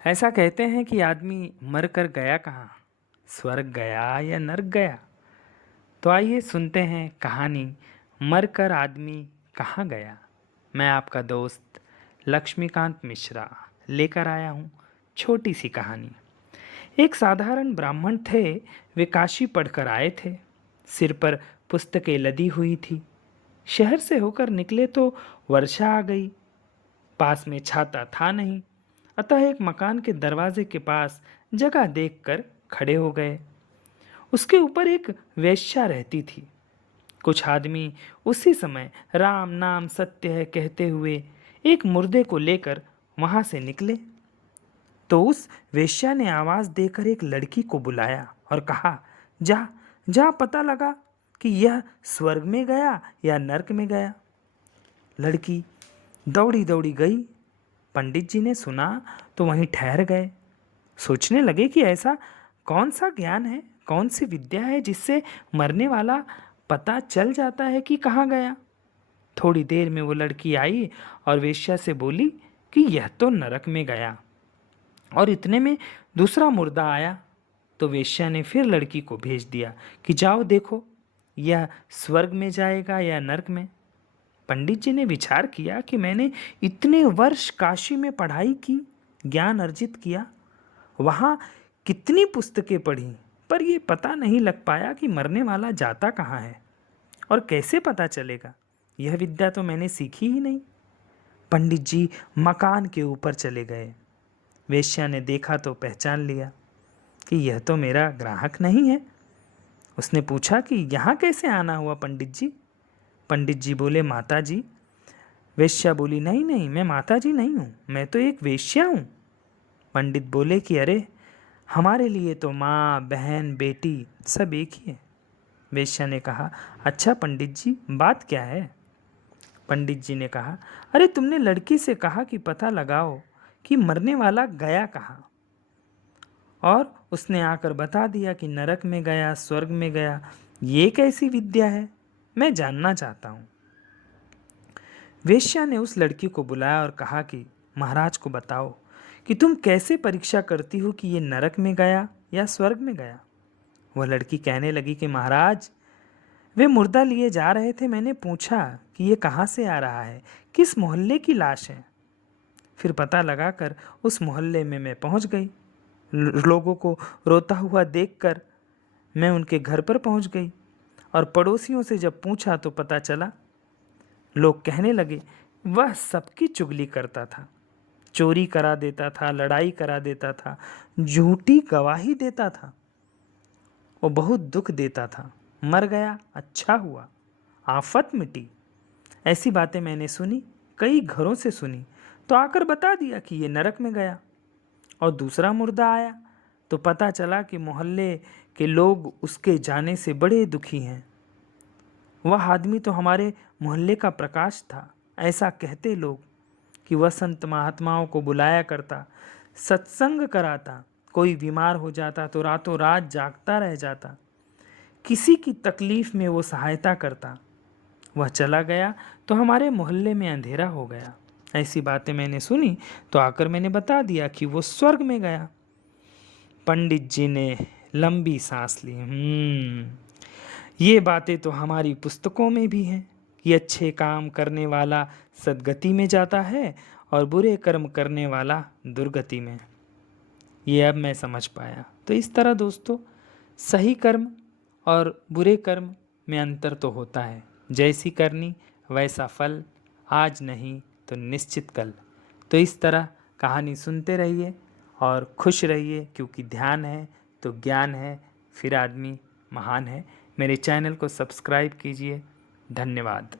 ऐसा कहते हैं कि आदमी मर कर गया कहाँ, स्वर्ग गया या नर्क गया। तो आइए सुनते हैं कहानी मर कर आदमी कहाँ गया। मैं आपका दोस्त लक्ष्मीकांत मिश्रा लेकर आया हूँ छोटी सी कहानी। एक साधारण ब्राह्मण थे। वे काशी पढ़कर आए थे। सिर पर पुस्तकें लदी हुई थी। शहर से होकर निकले तो वर्षा आ गई। पास में छाता था नहीं, अतः एक मकान के दरवाजे के पास जगह देखकर खड़े हो गए। उसके ऊपर एक वेश्या रहती थी। कुछ आदमी उसी समय राम नाम सत्य है कहते हुए एक मुर्दे को लेकर वहां से निकले। तो उस वेश्या ने आवाज देकर एक लड़की को बुलाया और कहा, जा जा पता लगा कि यह स्वर्ग में गया या नरक में गया। लड़की दौड़ी दौड़ी गई। पंडित जी ने सुना तो वहीं ठहर गए। सोचने लगे कि ऐसा कौन सा ज्ञान है, कौन सी विद्या है जिससे मरने वाला पता चल जाता है कि कहाँ गया। थोड़ी देर में वो लड़की आई और वेश्या से बोली कि यह तो नरक में गया। और इतने में दूसरा मुर्दा आया। तो वेश्या ने फिर लड़की को भेज दिया कि जाओ देखो यह स्वर्ग में जाएगा या नरक में। पंडित जी ने विचार किया कि मैंने इतने वर्ष काशी में पढ़ाई की, ज्ञान अर्जित किया, वहाँ कितनी पुस्तकें पढ़ी, पर यह पता नहीं लग पाया कि मरने वाला जाता कहाँ है और कैसे पता चलेगा। यह विद्या तो मैंने सीखी ही नहीं। पंडित जी मकान के ऊपर चले गए। वेश्या ने देखा तो पहचान लिया कि यह तो मेरा ग्राहक नहीं है। उसने पूछा कि यहाँ कैसे आना हुआ पंडित जी। पंडित जी बोले, माता जी। वेश्या बोली, नहीं नहीं, मैं माता जी नहीं हूँ, मैं तो एक वेश्या हूँ। पंडित बोले कि अरे, हमारे लिए तो माँ बहन बेटी सब एक ही है। वेश्या ने कहा, अच्छा पंडित जी, बात क्या है। पंडित जी ने कहा, अरे तुमने लड़की से कहा कि पता लगाओ कि मरने वाला गया कहाँ, और उसने आकर बता दिया कि नरक में गया, स्वर्ग में गया। ये कैसी विद्या है, मैं जानना चाहता हूँ। वेश्या ने उस लड़की को बुलाया और कहा कि महाराज को बताओ कि तुम कैसे परीक्षा करती हो कि ये नरक में गया या स्वर्ग में गया। वह लड़की कहने लगी कि महाराज, वे मुर्दा लिए जा रहे थे, मैंने पूछा कि ये कहाँ से आ रहा है, किस मोहल्ले की लाश है। फिर पता लगाकर उस मोहल्ले में मैं पहुंच गई। लोगों को रोता हुआ देखकर मैं उनके घर पर पहुंच गई और पड़ोसियों से जब पूछा तो पता चला। लोग कहने लगे, वह सबकी चुगली करता था, चोरी करा देता था, लड़ाई करा देता था, झूठी गवाही देता था, वो बहुत दुख देता था। मर गया, अच्छा हुआ, आफत मिटी। ऐसी बातें मैंने सुनी, कई घरों से सुनी, तो आकर बता दिया कि ये नरक में गया। और दूसरा मुर्दा आया तो पता चला कि मोहल्ले के लोग उसके जाने से बड़े दुखी हैं। वह आदमी तो हमारे मोहल्ले का प्रकाश था। ऐसा कहते लोग कि वह संत महात्माओं को बुलाया करता, सत्संग कराता, कोई बीमार हो जाता तो रातों रात जागता रह जाता, किसी की तकलीफ में वो सहायता करता। वह चला गया तो हमारे मोहल्ले में अंधेरा हो गया। ऐसी बातें मैंने सुनी तो आकर मैंने बता दिया कि वो स्वर्ग में गया। पंडित जी ने लंबी सांस ली। ये बातें तो हमारी पुस्तकों में भी हैं कि अच्छे काम करने वाला सद्गति में जाता है और बुरे कर्म करने वाला दुर्गति में। ये अब मैं समझ पाया। तो इस तरह दोस्तों, सही कर्म और बुरे कर्म में अंतर तो होता है। जैसी करनी वैसा फल, आज नहीं तो निश्चित कल। तो इस तरह कहानी सुनते रहिए और खुश रहिए, क्योंकि ध्यान है तो ज्ञान है, फिर आदमी महान है। मेरे चैनल को सब्सक्राइब कीजिए। धन्यवाद।